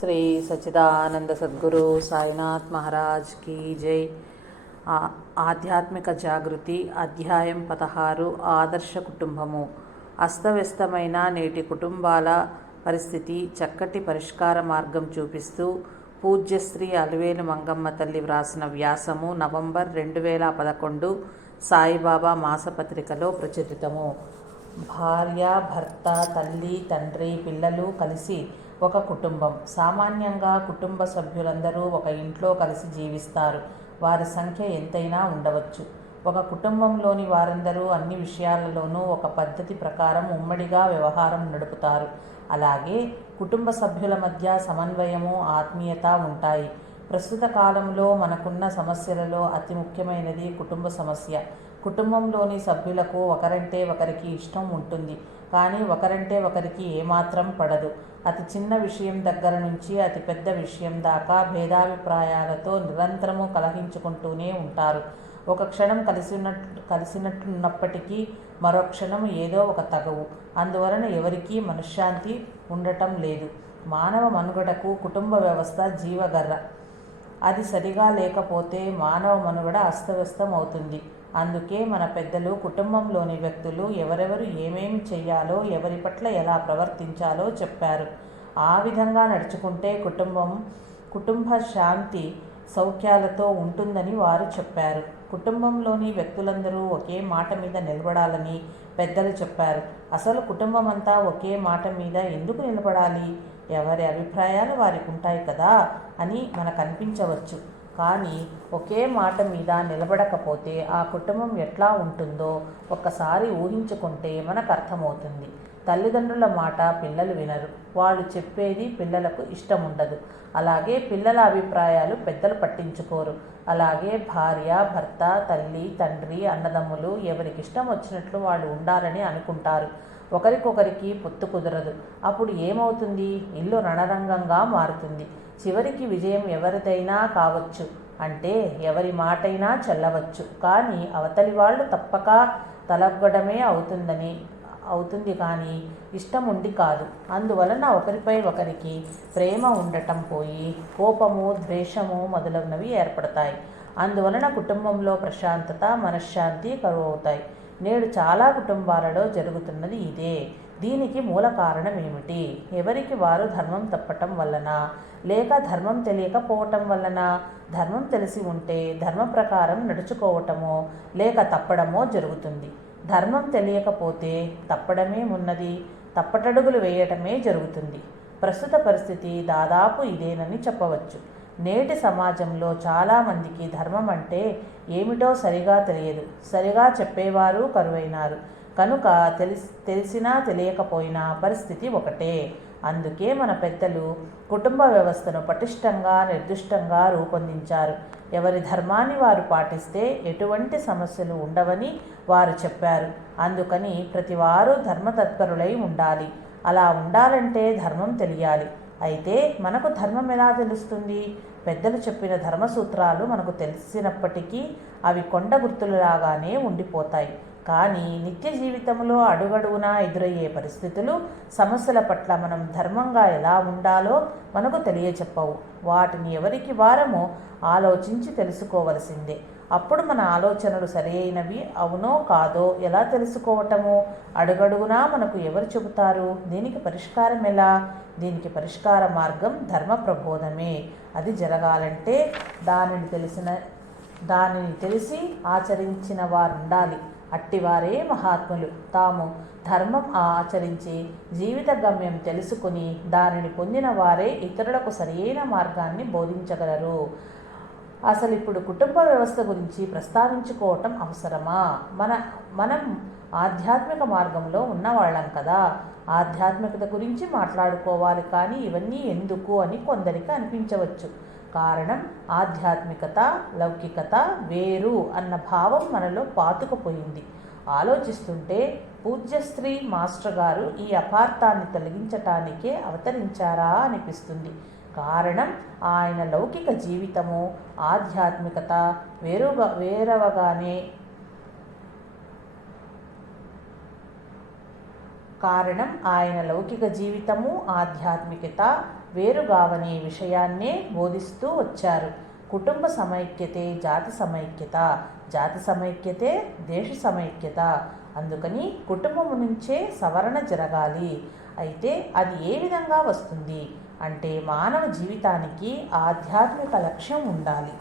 శ్రీ సచిదానంద సద్గురు సాయినాథ్ మహారాజ్ కీ జై. ఆధ్యాత్మిక జాగృతి అధ్యాయం పదహారు ఆదర్శ కుటుంబము. అస్తవ్యస్తమైన నేటి కుటుంబాల పరిస్థితి చక్కటి పరిష్కార మార్గం చూపిస్తూ పూజ్యశ్రీ అలివేలు మంగమ్మ తల్లి వ్రాసిన వ్యాసము నవంబర్ రెండు వేల పదకొండు సాయిబాబా మాసపత్రికలో ప్రచురితము. భార్య భర్త తల్లి తండ్రి పిల్లలు కలిసి ఒక కుటుంబం. సామాన్యంగా కుటుంబ సభ్యులందరూ ఒక ఇంట్లో కలిసి జీవిస్తారు. వారి సంఖ్య ఎంతైనా ఉండవచ్చు. ఒక కుటుంబంలోని వారందరూ అన్ని విషయాలలోనూ ఒక పద్ధతి ప్రకారం ఉమ్మడిగా వ్యవహారం నడుపుతారు. అలాగే కుటుంబ సభ్యుల మధ్య సమన్వయము ఆత్మీయత ఉంటాయి. ప్రస్తుత కాలంలో మనకున్న సమస్యలలో అతి ముఖ్యమైనది కుటుంబ సమస్య. కుటుంబంలోని సభ్యులకు ఒకరంటే ఒకరికి ఇష్టం ఉంటుంది. కానీ ఒకరంటే ఒకరికి ఏమాత్రం పడదు. అతి చిన్న విషయం దగ్గర నుంచి అతి పెద్ద విషయం దాకా భేదాభిప్రాయాలతో నిరంతరము కలహించుకుంటూనే ఉంటారు. ఒక క్షణం కలిసినట్టు కలిసినట్టున్నప్పటికీ మరో క్షణం ఏదో ఒక తగవు. అందువలన ఎవరికీ మనశ్శాంతి ఉండటం లేదు. మానవ మనుగడకు కుటుంబ వ్యవస్థ జీవగర్ర. అది సరిగా లేకపోతే మానవ మనుగడ అస్తవ్యస్తం అవుతుంది అందుకే మన పెద్దలు కుటుంబంలోని వ్యక్తులు ఎవరెవరు ఏమేమి చేయాలో ఎవరి పట్ల ఎలా ప్రవర్తించాలో చెప్పారు. ఆ విధంగా నడుచుకుంటే కుటుంబం కుటుంబ శాంతి సౌఖ్యాలతో ఉంటుందని వారు చెప్పారు. కుటుంబంలోని వ్యక్తులందరూ ఒకే మాట మీద నిలబడాలని పెద్దలు చెప్పారు. అసలు కుటుంబం అంతా ఒకే మాట మీద ఎందుకు నిలబడాలి? ఎవరి అభిప్రాయాలు వారికి ఉంటాయి కదా అని మనకు అనిపించవచ్చు. కానీ ఒకే మాట మీద నిలబడకపోతే ఆ కుటుంబం ఎట్లా ఉంటుందో ఒక్కసారి ఊహించుకుంటే మనకు అర్థమవుతుంది తల్లిదండ్రుల మాట పిల్లలు వినరు. వాళ్ళు చెప్పేది పిల్లలకు ఇష్టం ఉండదు అలాగే పిల్లల అభిప్రాయాలు పెద్దలు పట్టించుకోరు. అలాగే భార్య భర్త తల్లి తండ్రి అన్నదమ్ములు ఎవరికి ఇష్టం వచ్చినట్లు వాళ్ళు ఉండాలని అనుకుంటారు. ఒకరికొకరికి పొత్తు కుదరదు. అప్పుడు ఏమవుతుంది? ఇల్లు రణరంగంగా మారుతుంది. చివరికి విజయం ఎవరిదైనా కావచ్చు. అంటే ఎవరి మాటైనా చెల్లవచ్చు. కానీ అవతలి వాళ్ళు తప్పక తలగ్గడమే అవుతుందని అవుతుంది కానీ ఇష్టం ఉండి కాదు. అందువలన ఒకరిపై ఒకరికి ప్రేమ ఉండటం పోయి కోపము ద్వేషము మొదలగునవి ఏర్పడతాయి. అందువలన కుటుంబంలో ప్రశాంతత మనశ్శాంతి కరువు అవుతాయి నేడు చాలా కుటుంబాలలో జరుగుతున్నది ఇదే. దీనికి మూల కారణం ఏమిటి? ఎవరికి వారు ధర్మం తప్పటం వలన లేక ధర్మం తెలియకపోవటం వలన ధర్మం తెలిసి ఉంటే ధర్మ ప్రకారం నడుచుకోవటమో లేక తప్పడమో జరుగుతుంది. ధర్మం తెలియకపోతే తప్పడమే ఉన్నది తప్పటడుగులు వేయటమే జరుగుతుంది. ప్రస్తుత పరిస్థితి దాదాపు ఇదేనని చెప్పవచ్చు. నేటి సమాజంలో చాలామందికి ధర్మం అంటే ఏమిటో సరిగా తెలియదు. సరిగా చెప్పేవారు కరువైనారు. కనుక తెలిసి తెలిసినా తెలియకపోయినా పరిస్థితి ఒకటే. అందుకే మన పెద్దలు కుటుంబ వ్యవస్థను పటిష్టంగా నిర్దిష్టంగా రూపొందించారు. ఎవరి ధర్మాన్ని వారు పాటిస్తే ఎటువంటి సమస్యలు ఉండవని వారు చెప్పారు. అందుకని ప్రతివారు ధర్మతత్పరులై ఉండాలి. అలా ఉండాలంటే ధర్మం తెలియాలి. అయితే మనకు ధర్మం ఎలా తెలుస్తుంది? పెద్దలు చెప్పిన ధర్మ సూత్రాలు మనకు తెలిసినప్పటికీ అవి కొండ గుర్తులలాగానే ఉండిపోతాయి. కానీ నిత్య జీవితంలో అడుగడుగునా ఎదురయ్యే పరిస్థితులు సమస్యల పట్ల మనం ధర్మంగా ఎలా ఉండాలో మనకు తెలియచెప్పవు. వాటిని ఎవరికి వారమో ఆలోచించి తెలుసుకోవలసిందే. అప్పుడు మన ఆలోచనలు సరైనవి అవునో కాదో ఎలా తెలుసుకోవటము? అడుగడుగునా మనకు ఎవరు చెబుతారు? దీనికి పరిష్కారం ఎలా? దీనికి పరిష్కార మార్గం ధర్మ ప్రబోధమే. అది జరగాలంటే దానిని తెలిసిన దానిని తెలిసి ఆచరించిన వారు ఉండాలి అట్టివారే మహాత్ములు. తాము ధర్మం ఆచరించి జీవిత గమ్యం తెలుసుకుని దానిని పొందిన వారే ఇతరులకు సరియైన మార్గాన్ని బోధించగలరు. అసలు ఇప్పుడు కుటుంబ వ్యవస్థ గురించి ప్రస్తావించుకోవటం అవసరమా? మన మనం ఆధ్యాత్మిక మార్గంలో ఉన్నవాళ్ళం కదా. ఆధ్యాత్మికత గురించి మాట్లాడుకోవాలి కానీ ఇవన్నీ ఎందుకు అని కొందరికి అనిపించవచ్చు. కారణం ఆధ్యాత్మికత లౌకికత వేరు అన్న భావం మనలో పాతుకుపోయింది. ఆలోచిస్తుంటే పూజ్యశ్రీ మాస్టర్ గారు ఈ అపార్థాన్ని తొలగించటానికే అవతరించారా అనిపిస్తుంది. కారణం ఆయన లౌకిక జీవితము ఆధ్యాత్మికత వేరుగా వేరవగానే కారణం ఆయన లౌకిక జీవితము ఆధ్యాత్మికత వేరుగావనే విషయాన్నే బోధిస్తూ వచ్చారు. కుటుంబ సమైక్యతే జాతి సమైక్యత జాతి సమైక్యతే దేశ సమైక్యత అందుకని కుటుంబము నుంచే సవరణ జరగాలి. అయితే అది ఏ విధంగా వస్తుంది? అంటే మానవ జీవితానికి ఆధ్యాత్మిక లక్ష్యం ఉండాలి.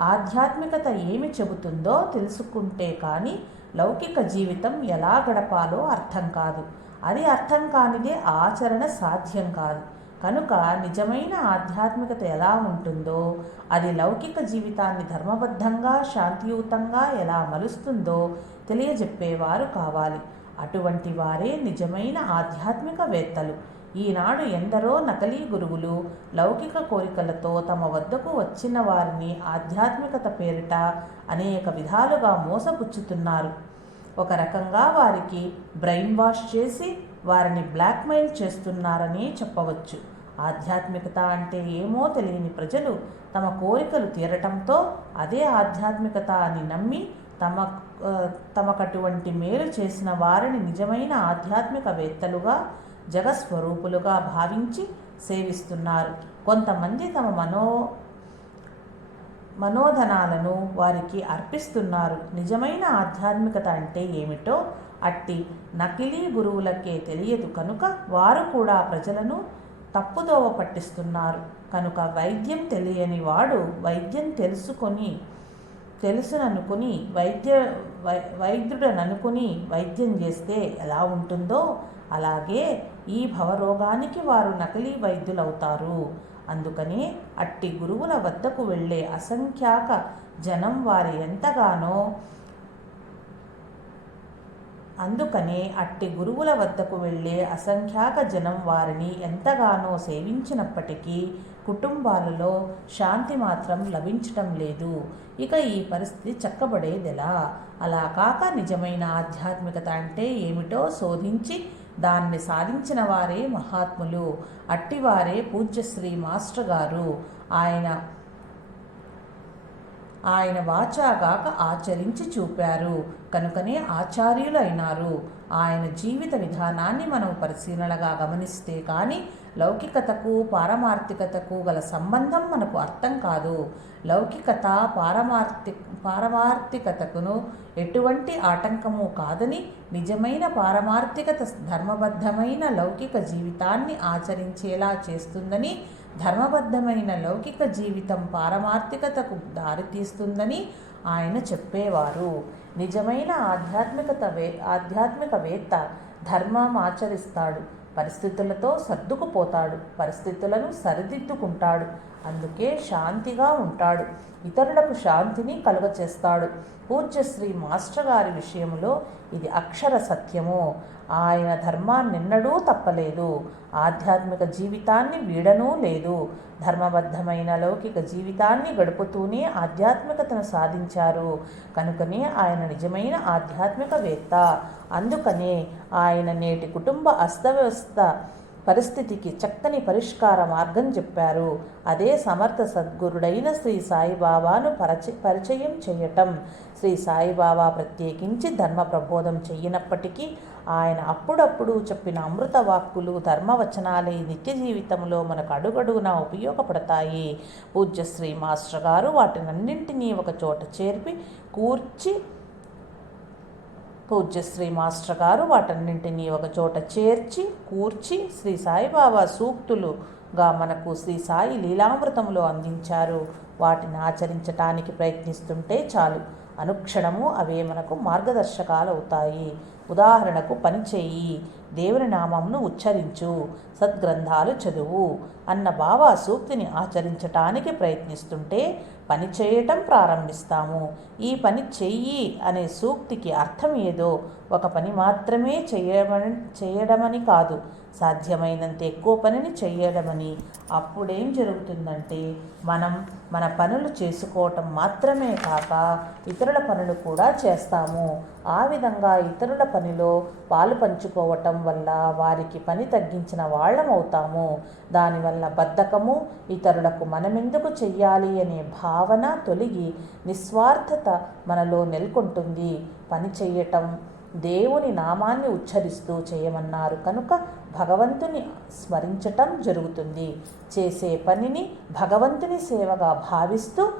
ఆధ్యాత్మికత ఏమి చెబుతుందో తెలుసుకుంటే కానీ లౌకిక జీవితం ఎలా గడపాలో అర్థం కాదు. అది అర్థం కానిదే ఆచరణ సాధ్యం కాదు. కనుక నిజమైన ఆధ్యాత్మికత ఎలా ఉంటుందో అది లౌకిక జీవితాన్ని ధర్మబద్ధంగా శాంతియుతంగా ఎలా మలుస్తుందో తెలియజెప్పేవారు కావాలి. అటువంటి వారే నిజమైన ఆధ్యాత్మికవేత్తలు. ఈనాడు ఎందరో నకలీ గురువులు లౌకిక కోరికలతో తమ వద్దకు వచ్చిన వారిని ఆధ్యాత్మికత పేరిట అనేక విధాలుగా మోసపుచ్చుతున్నారు. ఒక రకంగా వారికి బ్రెయిన్ వాష్ చేసి వారిని బ్లాక్మెయిల్ చేస్తున్నారని చెప్పవచ్చు. ఆధ్యాత్మికత అంటే ఏమో తెలియని ప్రజలు తమ కోరికలు తీరటంతో అదే ఆధ్యాత్మికత అని నమ్మి తమ తమకటువంటి మేలు చేసిన వారిని నిజమైన ఆధ్యాత్మికవేత్తలుగా జగస్వరూపులుగా భావించి సేవిస్తున్నారు. కొంతమంది తమ మనో మనోధనాలను వారికి అర్పిస్తున్నారు. నిజమైన ఆధ్యాత్మికత అంటే ఏమిటో అట్టి నకిలీ గురువులకే తెలియదు కనుక వారు కూడా ప్రజలను తప్పుదోవ పట్టిస్తున్నారు. కనుక వైద్యం తెలియని వాడు వైద్యం తెలుసుకొని తెలుసుననుకుని వైద్య వై వైద్యుడననుకుని వైద్యం చేస్తే ఎలా ఉంటుందో అలాగే ఈ భవరోగానికి వారు నకిలీ వైద్యులవుతారు. అందుకనే అట్టి గురువుల వద్దకు వెళ్ళే అసంఖ్యాక జనం వారి ఎంతగానో అందుకనే అట్టి గురువుల వద్దకు వెళ్ళే అసంఖ్యాక జనం వారిని ఎంతగానో సేవించినప్పటికీ కుటుంబాలలో శాంతి మాత్రం లభించటం లేదు. ఇక ఈ పరిస్థితి చక్కబడేదెలా? అలా కాక నిజమైన ఆధ్యాత్మికత అంటే ఏమిటో శోధించి దాన్ని సాధించిన వారే మహాత్ములు. అట్టివారే పూజ్యశ్రీ మాస్టర్ గారు. ఆయన ఆయన వాచాగాక ఆచరించి చూపారు. కనుకనే ఆచార్యులైనారు. ఆయన జీవిత విధానాన్ని మనం పరిశీలనగా గమనిస్తే కానీ లౌకికతకు పారమార్థికతకు గల సంబంధం మనకు అర్థం కాదు. లౌకికత పారమార్థి పారమార్థికతకును ఎటువంటి ఆటంకము కాదని నిజమైన పారమార్థికత ధర్మబద్ధమైన లౌకిక జీవితాన్ని ఆచరించేలా చేస్తుందని ధర్మబద్ధమైన లౌకిక జీవితం పారమార్థికతకు దారితీస్తుందని ఆయన చెప్పేవారు. నిజమైన ఆధ్యాత్మికత వే ఆధ్యాత్మికవేత్త ధర్మం ఆచరిస్తాడు. పరిస్థితులతో సర్దుకుపోతాడు. పరిస్థితులను సరిదిద్దుకుంటాడు. అందుకే శాంతిగా ఉంటాడు. ఇతరులకు శాంతిని కలుగచేస్తాడు. పూజ్య శ్రీ మాస్టర్ గారి విషయంలో ఇది అక్షర సత్యము. ఆయన ధర్మాన్నెన్నడూ తప్పలేదు. ఆధ్యాత్మిక జీవితాన్ని వీడనూ లేదు. ధర్మబద్ధమైన లౌకిక జీవితాన్ని గడుపుతూనే ఆధ్యాత్మికతను సాధించారు. కనుకనే ఆయన నిజమైన ఆధ్యాత్మికవేత్త. అందుకనే ఆయన నేటి కుటుంబ అస్తవ్యవస్థ పరిస్థితికి చక్కని పరిష్కార మార్గం చెప్పారు. అదే సమర్థ సద్గురుడైన శ్రీ సాయిబాబాను పరచ పరిచయం చేయటం. శ్రీ సాయిబాబా ప్రత్యేకించి ధర్మ ప్రబోధం చేయనప్పటికీ ఆయన అప్పుడప్పుడు చెప్పిన అమృత వాక్కులు ధర్మవచనాలే నిత్య జీవితంలో మనకు అడుగడుగునా ఉపయోగపడతాయి. పూజ్య శ్రీ మాస్టర్ గారు వాటినన్నింటినీ ఒక చోట చేర్పి కూర్చి పూజ్యశ్రీ మాస్టర్ గారు వాటన్నింటినీ ఒక చోట చేర్చి కూర్చి శ్రీ సాయిబాబా సూక్తులుగా మనకు శ్రీ సాయి లీలామృతములు అందించారు. వాటిని ఆచరించటానికి ప్రయత్నిస్తుంటే చాలు. అనుక్షణము అవే మనకు మార్గదర్శకాలు అవుతాయి ఉదాహరణకు పనిచేయి దేవుని నామంను ఉచ్చరించు సద్గ్రంథాలు చదువు అన్న బాబా సూక్తిని ఆచరించటానికి ప్రయత్నిస్తుంటే పని చేయటం ప్రారంభిస్తాము. ఈ పని చెయ్యి అనే సూక్తికి అర్థం ఏదో. ఒక పని మాత్రమే చేయమని చేయడమని కాదు. సాధ్యమైనంత ఎక్కువ పనిని చేయడమని అప్పుడేం జరుగుతుందంటే మనం మన పనులు చేసుకోవటం మాత్రమే కాక ఇతరుల పనులు కూడా చేస్తాము. ఆ విధంగా ఇతరుల పనిలో పాలు పంచుకోవటం వల్ల వారికి పని తగ్గించిన వాళ్ళం అవుతాము. దానివల్ల బద్ధకము ఇతరులకు మనమెందుకు చెయ్యాలి అనే భావన తొలగి నిస్వార్థత మనలో నెలకొంటుంది. పని చేయటం దేవుని నామాన్ని ఉచ్చరిస్తూ చేయమన్నారు. కనుక భగవంతుని స్మరించటం జరుగుతుంది. చేసే పనిని భగవంతుని సేవగా భావిస్తూ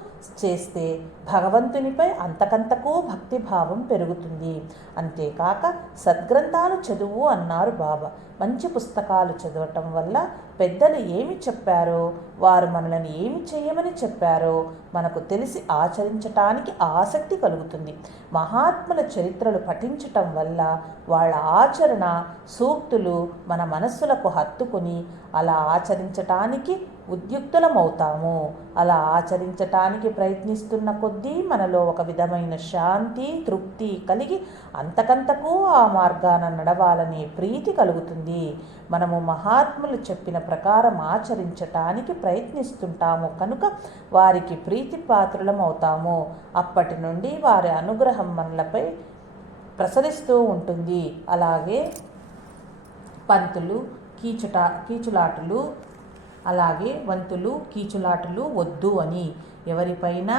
చేస్తే భగవంతునిపై అంతకంతకు భక్తిభావం పెరుగుతుంది. అంతేకాక సద్గ్రంథాలు చదువు అన్నారు బాబా. మంచి పుస్తకాలు చదవటం వల్ల పెద్దలు ఏమి చెప్పారో వారు మనల్ని ఏమి చేయమని చెప్పారో మనకు తెలిసి ఆచరించటానికి ఆసక్తి కలుగుతుంది. మహాత్ముల చరిత్రలు పఠించటం వల్ల వాళ్ళ ఆచరణ సూక్తులు మన మన మనస్సులకు హత్తుకుని అలా ఆచరించటానికి ఉద్యుక్తులమవుతాము. అలా ఆచరించటానికి ప్రయత్నిస్తున్న కొద్దీ మనలో ఒక విధమైన శాంతి తృప్తి కలిగి అంతకంతకు ఆ మార్గాన నడవాలనే ప్రీతి కలుగుతుంది. మనము మహాత్ములు చెప్పిన ప్రకారం ఆచరించటానికి ప్రయత్నిస్తుంటాము కనుక వారికి ప్రీతి పాత్రులమవుతాము అప్పటి నుండి వారి అనుగ్రహం మనలపై ప్రసరిస్తూ ఉంటుంది. అలాగే పంతులు కీచుట కీచులాటలు అలాగే వంతులు కీచులాటలు వద్దు అని. ఎవరిపైన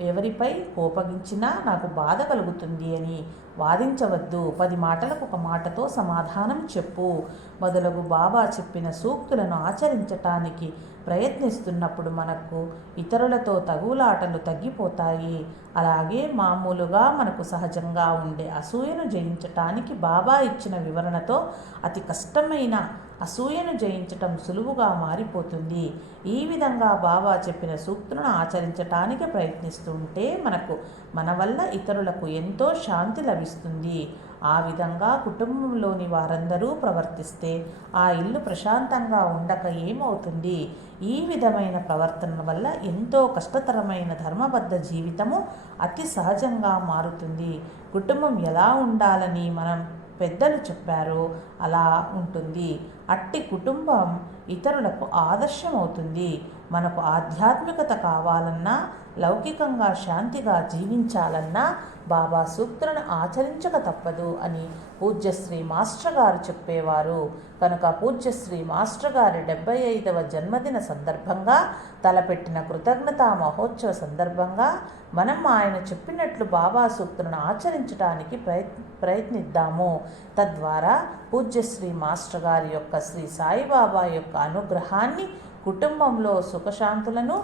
ఎవరిపై కోపగించినా నాకు బాధ కలుగుతుంది అని వాదించవద్దు. పది మాటలకు ఒక మాటతో సమాధానం చెప్పు. మొదలగు బాబా చెప్పిన సూక్తులను ఆచరించటానికి ప్రయత్నిస్తున్నప్పుడు మనకు ఇతరులతో తగులాటలు తగ్గిపోతాయి. అలాగే మామూలుగా మనకు సహజంగా ఉండే అసూయను జయించటానికి బాబా ఇచ్చిన వివరణతో అతి కష్టమైన అసూయను జయించటం సులువుగా మారిపోతుంది. ఈ విధంగా బాబా చెప్పిన సూక్తులను ఆచరించటానికి ప్రయత్నిస్తుంటే మనకు మన వల్ల ఇతరులకు ఎంతో శాంతి లభిస్తుంది. ఆ విధంగా కుటుంబంలోని వారందరూ ప్రవర్తిస్తే ఆ ఇల్లు ప్రశాంతంగా ఉండక ఏమవుతుంది? ఈ విధమైన ప్రవర్తన వల్ల ఎంతో కష్టతరమైన ధర్మబద్ధ జీవితము అతి సహజంగా మారుతుంది. కుటుంబం ఎలా ఉండాలని మనం పెద్దలు చెప్పారో. అలా ఉంటుంది. అట్టి కుటుంబం ఇతరులకు ఆదర్శమవుతుంది. మనకు ఆధ్యాత్మికత కావాలన్నా లౌకికంగా శాంతిగా జీవించాలన్నా బాబా సూక్తులను ఆచరించక తప్పదు అని పూజ్యశ్రీ మాస్టర్ గారు చెప్పేవారు. కనుక పూజ్యశ్రీ మాస్టర్ గారి డెబ్బై ఐదవ జన్మదిన సందర్భంగా తలపెట్టిన కృతజ్ఞతా మహోత్సవ సందర్భంగా మనం ఆయన చెప్పినట్లు బాబా సూక్తులను ఆచరించడానికి ప్రయత్ ప్రయత్నిద్దాము. తద్వారా పూజ్యశ్రీ మాస్టర్ గారి యొక్క శ్రీ సాయిబాబా యొక్క అనుగ్రహాన్ని కుటుంబంలో సుఖశాంతులను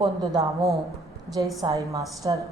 పొందుదాము. జై సాయి మాస్టర్.